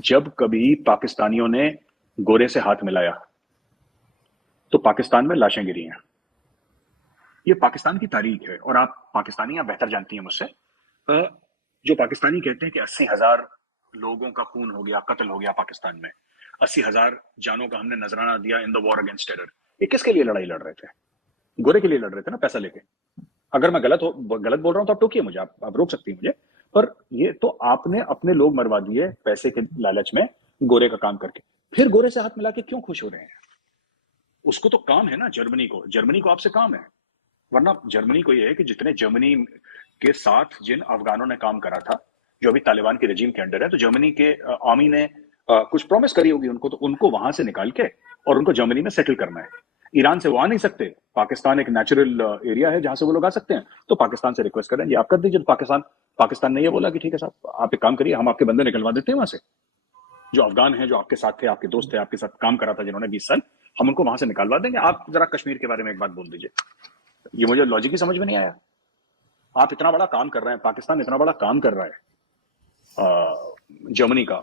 जब कभी पाकिस्तानियों ने गोरे से हाथ मिलाया तो पाकिस्तान में लाशें गिरी हैं। ये पाकिस्तान की तारीख है और आप पाकिस्तानी आप बेहतर जानती हैं मुझसे। जो पाकिस्तानी कहते हैं कि 80,000 लोगों का खून हो गया, कत्ल हो गया पाकिस्तान में, 80,000 जानों का हमने नजराना दिया in the war against terror. ये किसके लिए लड़ाई लड़ रहे थे? गोरे के लिए लड़ रहे थे ना, पैसा लेके। अगर मैं गलत बोल रहा हूं तो आप टोकिए मुझे, आप रोक सकती हैं मुझे, पर ये तो आपने अपने लोग मरवा दिए पैसे के लालच में, गोरे का काम करके। फिर गोरे से हाथ मिला के क्यों खुश हो रहे हैं? उसको तो काम है ना, जर्मनी को आपसे काम है। वरना जर्मनी को ये है कि जितने जर्मनी के साथ जिन अफगानों ने काम करा था, जो अभी तालिबान के रजीम के अंडर है, तो जर्मनी के आर्मी ने कुछ प्रॉमिस करी होगी उनको, तो उनको वहां से निकाल के और उनको जर्मनी में सेटल करना है। ईरान से वो आ नहीं सकते, पाकिस्तान एक नेचुरल एरिया है जहां से वो लोग आ सकते हैं, तो पाकिस्तान से रिक्वेस्ट करें, ये आप कर दीजिए। पाकिस्तान ने ये बोला कि ठीक है साहब, आप एक काम करिए, हम आपके बंदे निकलवा देते हैं वहां से, जो अफगान है, जो आपके साथ थे, आपके दोस्त थे, आपके साथ काम करा था जिन्होंने 20 साल, हम उनको वहां से निकालवा देंगे। आप जरा कश्मीर के बारे में एक बात बोल दीजिए। ये मुझे लॉजिक ही समझ में नहीं आया। आप इतना बड़ा काम कर रहे हैं, पाकिस्तान इतना बड़ा काम कर रहा है जर्मनी का,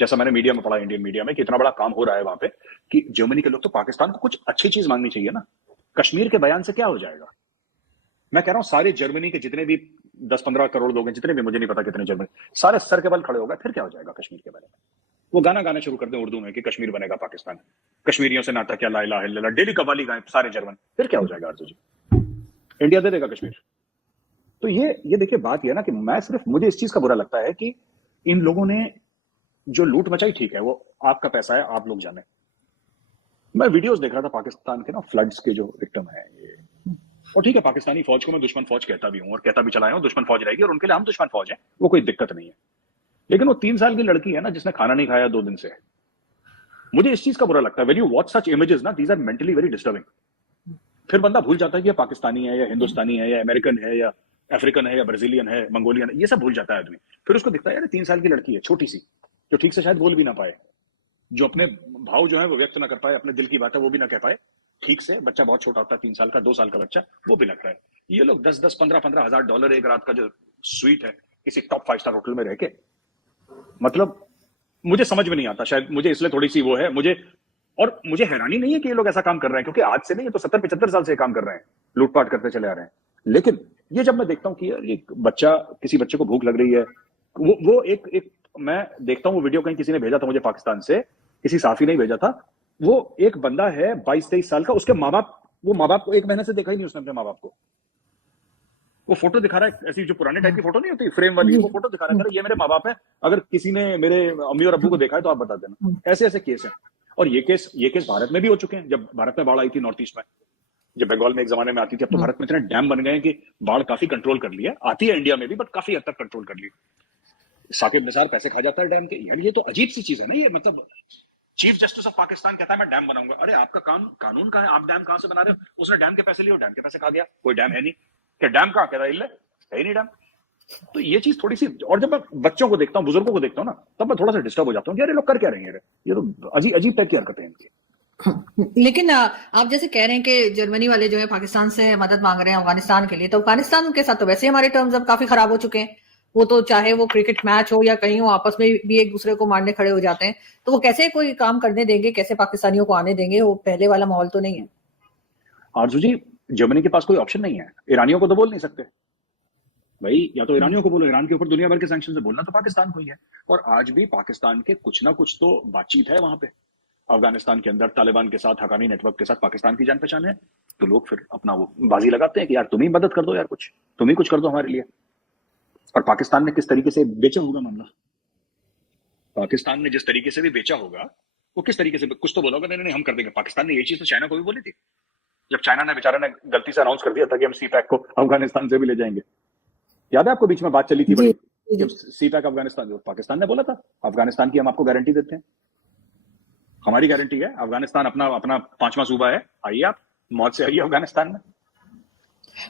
जैसा मैंने मीडिया में पढ़ा, इंडियन मीडिया में, कि इतना बड़ा काम हो रहा है वहां पे कि जर्मनी के लोग, तो पाकिस्तान को कुछ अच्छी चीज मांगनी चाहिए ना। कश्मीर के बयान से क्या हो जाएगा? मैं कह रहा हूं सारे जर्मनी के जितने भी 10-15 करोड़ लोग हैं, जितने भी, मुझे नहीं पता कितने जर्मनी, सारे सर के बल खड़े हो गए। फिर क्या हो जाएगा कश्मीर के बारे में? वो गाना गाना शुरू कर दें उर्दू में कि कश्मीर बनेगा पाकिस्तान, कश्मीरियों से नाता क्या, ला इलाहा इल्लल्लाह, डेली कव्वाली गाएं सारे जर्मन। फिर क्या हो जाएगा आरजू जी? इंडिया दे देगा कश्मीर। तो ये देखिए, बात यह ना कि मैं सिर्फ, मुझे इस चीज का बुरा लगता है कि इन लोगों ने जो लूट मचाई, ठीक है, वो आपका पैसा है, आप लोग जाने। मैं वीडियोस देख रहा था पाकिस्तान के ना, फ्लड्स के जो विक्टिम है ये, और ठीक है, पाकिस्तानी फौज को मैं दुश्मन फौज कहता भी हूं और कहता भी चला हूं, दुश्मन फौज रहेगी और उनके लिए हम दुश्मन फौज हैं, वो कोई दिक्कत नहीं है। लेकिन वो 3 साल की लड़की है ना, जिसने खाना नहीं खाया 2 दिन से, मुझे इस चीज का बुरा लगता है। When you watch such images ना, these are mentally very disturbing. फिर बंदा भूल जाता है कि ये पाकिस्तानी है या हिंदुस्तानी है या अमेरिकन है या अफ्रीकन है या ब्राजीलियन है, मंगोलियन है, ये सब भूल जाता है आदमी। फिर उसको दिखता है यार 3 साल की लड़की है, छोटी सी, जो ठीक से शायद बोल भी ना पाए, जो अपने भाव जो है वो व्यक्त ना कर पाए, अपने दिल की बात है वो भी ना कह पाए ठीक से। बच्चा बहुत छोटा होता है, 3 साल का, 2 साल का बच्चा, वो भी लग रहा है। ये लोग 10-10, 15-15 हजार डॉलर एक रात का जो स्वीट है किसी टॉप 5 स्टार होटल में रह के, मतलब मुझे समझ में नहीं आता। शायद मुझे इसलिए थोड़ी सी वो है मुझे, और मुझे हैरानी नहीं है कि ये लोग ऐसा काम कर रहे हैं, क्योंकि आज से नहीं, ये तो 70-75 साल से काम कर रहे हैं, लूटपाट करते चले आ रहे हैं। लेकिन ये जब मैं देखता हूँ कि यार ये बच्चा, किसी बच्चे को भूख लग रही है, वो एक मैं देखता हूँ वो वीडियो, कहीं किसी ने भेजा था मुझे पाकिस्तान से, किसी साफी ने भेजा था। वो एक बंदा है 22-23 साल का, उसके माँ बाप, वो माँ बाप को 1 महीने से देखा ही नहीं उसने अपने माँ बाप को। वो फोटो दिखा रहा है, ऐसी जो पुराने टाइप की फोटो नहीं होती फ्रेम वाली, वो फोटो दिखा रहा है, ये मेरे माँ बाप है, अगर किसी ने मेरे अम्मी और अब्बू को देखा है तो आप बता देना। ऐसे ऐसे केस है, और ये केस भारत में भी हो चुके हैं। जब भारत में बाढ़ आई थी नॉर्थ ईस्ट में, जब बंगाल में एक जमाने में आती थी, अब तो भारत में इतने डैम बन गए हैं कि बाढ़ काफी कंट्रोल कर लिया। आती है इंडिया में भी, बट काफी हद तक कंट्रोल कर ली। साकिब निसार पैसे खा जाता है डैम के। यार ये तो अजीब सी चीज है ना, ये मतलब चीफ जस्टिस ऑफ पाकिस्तान कहता है मैं डैम बनाऊंगा। अरे आपका काम कानून का है, आप डैम कहां से बना रहे हो? उसने डैम के पैसे लिए, डैम के पैसे खा गया, कोई डैम है नहीं। क्या डैम कहां, कह रहा है ही नहीं डैम। तो ये चीज थोड़ी सी, और जब मैं बच्चों को देखता हूँ, बुजुर्गों को देखता हूँ ना, तब मैं थोड़ा सा डिस्टर्ब हो जाता हूँ कि यार ये लोग कर क्या रहे हैं, ये तो अजीब टाइप की हरकतें हैं इनकी। लेकिन आप जैसे कह रहे हैं कि जर्मनी वाले जो है पाकिस्तान से मदद मांग रहे हैं अफगानिस्तान के लिए, तो अफगानिस्तान के साथ तो वैसे ही हमारे टर्म्स अब काफी खराब हो चुके हैं। वो तो चाहे वो क्रिकेट मैच हो या कहीं हो, आपस में भी एक दूसरे को मारने खड़े हो जाते हैं। तो वो कैसे कोई काम करने देंगे, कैसे पाकिस्तानियों को आने देंगे? वो पहले वाला माहौल तो नहीं है। आरजू जी, जर्मनी के पास कोई ऑप्शन नहीं है। ईरानियों को तो बोल नहीं सकते भाई, या तो ईरानियों को बोलो, ईरान के ऊपर दुनिया भर के सैंक्शन से, बोलना तो पाकिस्तान को ही है। और आज भी पाकिस्तान के कुछ ना कुछ तो बातचीत है वहां पे, अफगानिस्तान के अंदर तालिबान के साथ, हकानी नेटवर्क के साथ पाकिस्तान की जान पहचान है। तो लोग फिर अपना वो बाजी लगाते हैं कि यार तुम ही मदद कर दो, यार कुछ तुम ही कुछ कर दो हमारे लिए। और पाकिस्तान ने किस तरीके से बेचा होगा मामला, पाकिस्तान ने जिस तरीके से भी बेचा होगा, वो किस तरीके से, कुछ तो बोला होगा, नहीं नहीं हम कर देंगे। पाकिस्तान ने ये चीज तो चाइना को भी बोली थी, जब चाइना ने बेचारा ने गलती से अनाउंस कर दिया था कि हम सी पैक को अफगानिस्तान से भी ले जाएंगे। याद है आपको, बीच में बात चली थी बड़ी, जब सी पैक अफगानिस्तान, जो पाकिस्तान ने बोला था अफगानिस्तान की हम आपको गारंटी देते हैं, हमारी गारंटी है, अफगानिस्तान अपना अपना 5वां सूबा है, आइए आप मौत से आइए अफगानिस्तान में।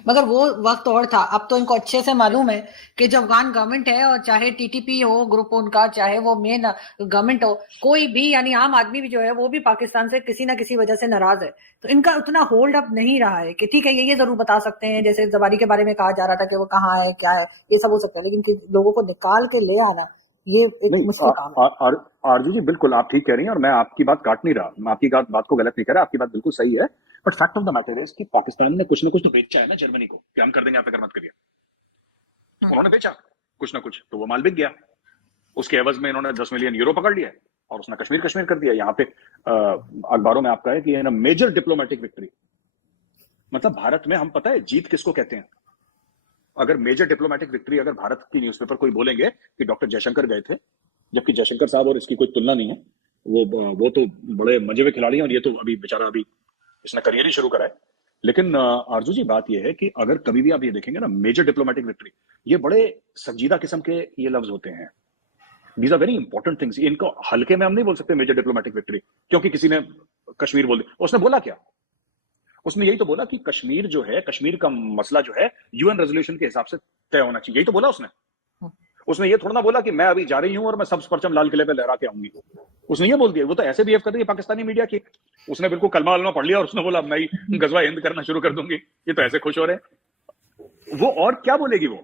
मगर वो वक्त और था। अब तो इनको अच्छे से मालूम है कि जो अफगान गवर्नमेंट है, और चाहे टीटीपी हो ग्रुप उनका, चाहे वो मेन गवर्नमेंट हो, कोई भी यानी आम आदमी भी जो है वो भी पाकिस्तान से किसी ना किसी वजह से नाराज है। तो इनका उतना होल्ड अप नहीं रहा है कि ठीक है ये जरूर बता सकते हैं, जैसे जवारी के बारे में कहा जा रहा था कि वो कहाँ है क्या है, ये सब हो सकता है, लेकिन लोगों को निकाल के ले आना ये एक नहीं, मुश्किल काम है। आरजू जी बिल्कुल आप ठीक कह रही हैं और मैं आपकी बात काट नहीं रहा, मैं आपकी बात को गलत नहीं कह रहा, आपकी बात बिल्कुल सही है। But fact of the matter is कि पाकिस्तान ने कुछ ना कुछ तो बेचा है ना जर्मनी को, कि हम कर देंगे, आप फिक्र मत करिए। उन्होंने बेचा कुछ ना कुछ, तो वो माल बिक गया। उसके एवज में इन्होंने 10 मिलियन यूरो पकड़ लिया और उसने कश्मीर कश्मीर कर दिया। यहाँ पे अखबारों में आपका है कि मेजर डिप्लोमेटिक विक्ट्री। मतलब भारत में हम पता है जीत किसको कहते हैं? अगर मेजर डिप्लोमेटिक विक्ट्री अगर भारत की न्यूज़पेपर कोई बोलेंगे कि डॉक्टर जयशंकर गए थे, जबकि जयशंकर साहब और इसकी कोई तुलना नहीं है, वो तो बड़े मजे हुए खिलाड़ी हैं और ये तो अभी बेचारा अभी इसने करियर ही शुरू करा है। लेकिन आरजू जी बात ये है कि अगर कभी भी आप ये देखेंगे ना मेजर डिप्लोमेटिक विक्ट्री, ये बड़े संजीदा किस्म के ये लफ्ज होते हैं। These are very important things. इनको हल्के में हम नहीं बोल सकते मेजर डिप्लोमेटिक विक्ट्री, क्योंकि किसी ने कश्मीर बोल दिया। उसने बोला क्या? उसने यही तो बोला कि कश्मीर जो है, कश्मीर का मसला जो है यूएन रेजोल्यूशन के हिसाब से तय होना चाहिए, यही तो बोला उसने। उसने ये थोड़ा ना बोला कि मैं अभी जा रही हूं और मैं सब परचम लाल किले पे लहरा के आऊंगी। उसने ये बोल दिया। वो तो ऐसे बिहेव कर रही है पाकिस्तानी मीडिया की। उसने बिल्कुल कलमा वलमा पढ़ लिया और उसने बोला मैं ही गजवा हिंद करना शुरू कर दूंगी। ये तो ऐसे खुश हो रहे हैं। वो और क्या बोलेगी? वो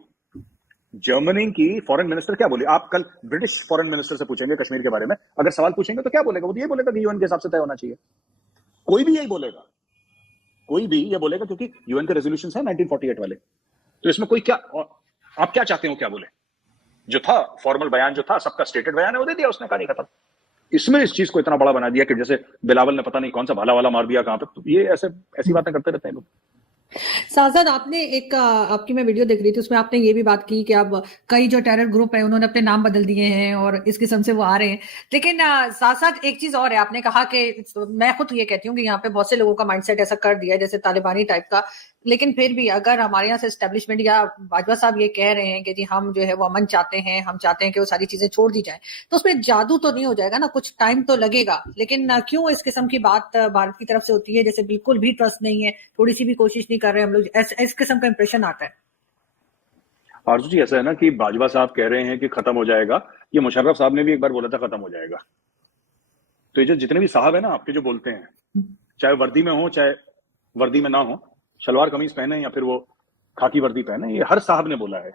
जर्मनी की फॉरेन मिनिस्टर क्या बोले? आप कल ब्रिटिश फॉरेन मिनिस्टर से पूछेंगे कश्मीर के बारे में, अगर सवाल पूछेंगे तो क्या बोलेगा? वो तो ये बोलेगा कि यूएन के हिसाब से तय होना चाहिए। कोई भी यही बोलेगा, कोई भी ये बोलेगा, क्योंकि यूएन के रेजोल्यूशन है 1948 वाले। तो इसमें कोई क्या, आप क्या चाहते हो क्या बोले? जो था फॉर्मल बयान, जो था सबका स्टेटेड बयान है, वो दे दिया उसने, कहानी खत्म। इसमें इस चीज को इतना बड़ा बना दिया कि जैसे बिलावल ने पता नहीं कौन सा भाला वाला मार दिया कहां पे। तो ये ऐसी बातें करते रहते हैं लोग। साजद, आपने एक आपकी मैं वीडियो देख रही थी, उसमें आपने ये भी बात की कि अब कई जो टेरर ग्रुप है उन्होंने अपने नाम बदल दिए हैं और इस किस्म से वो आ रहे हैं। लेकिन साथ साथ एक चीज और है, आपने कहा कि मैं खुद ये कहती हूँ कि यहाँ पे बहुत से लोगों का माइंडसेट ऐसा कर दिया है जैसे तालिबानी टाइप का। लेकिन फिर भी अगर हमारे यहाँ से एस्टेब्लिशमेंट या बाजवा साहब ये कह रहे हैं कि जी हम जो है वो अमन चाहते हैं, हम चाहते हैं कि वो सारी चीजें छोड़ दी जाए, तो उसमें जादू तो नहीं हो जाएगा ना, कुछ टाइम तो लगेगा। लेकिन क्यों इस किस्म की बात भारत की तरफ से होती है जैसे बिल्कुल भी ट्रस्ट नहीं है, थोड़ी सी भी कोशिश नहीं कर रहे हम लोग, इस किस्म का इंप्रेशन आता है। आरजू जी ऐसा है ना कि बाजवा साहब कह रहे हैं कि खत्म हो जाएगा, ये मुशर्रफ साहब ने भी एक बार बोला था खत्म हो जाएगा। तो ये जो जितने भी साहब है ना आपके जो बोलते हैं, चाहे वर्दी में हो चाहे वर्दी में ना हो, शलवार कमीज पहने या फिर वो खाकी वर्दी पहने, ये हर साहब ने बोला है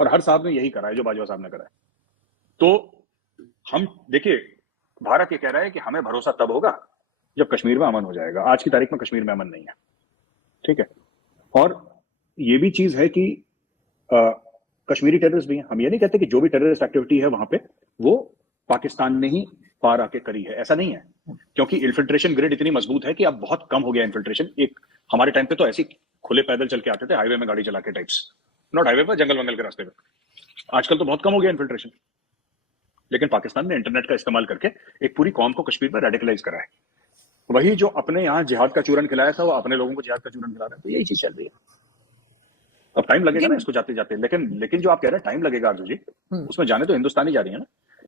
और हर साहब ने यही करा है जो बाजवा साहब ने करा है। तो हम देखिए, भारत ये कह रहा है कि हमें भरोसा तब होगा जब कश्मीर में अमन हो जाएगा। आज की तारीख में कश्मीर में अमन नहीं है, ठीक है। और ये भी चीज है कि कश्मीरी टेररिस्ट भी हैं। हम ये नहीं कहते कि जो भी टेररिस्ट एक्टिविटी है वहां पे वो पाकिस्तान ने ही पार आके करी है, ऐसा नहीं है। क्योंकि इन्फिल्ट्रेशन ग्रिड इतनी मजबूत है कि अब बहुत कम हो गया इन्फिल्ट्रेशन। एक हमारे टाइम पे तो ऐसे खुले पैदल चल के आते थे, हाईवे में गाड़ी चला के टाइप्स, नॉट हाईवे पर, जंगल वंगल के रास्ते पे। आजकल तो बहुत कम हो गया इन्फिल्ट्रेशन। लेकिन पाकिस्तान ने इंटरनेट का इस्तेमाल करके एक पूरी कौम को कश्मीर में रेडिकलाइज करा है। वही जो अपने यहाँ जिहाद का चूरन खिलाया था वो अपने लोगों को जिहाद का चूरन खिला रहा है। तो यही चीज चल रही है। अब टाइम लगेगा ना इसको जाते जाते, लेकिन जो आप कह रहे हैं टाइम लगेगा आरजू जी, उसमें जाने तो हिंदुस्तानी जा रही है ना।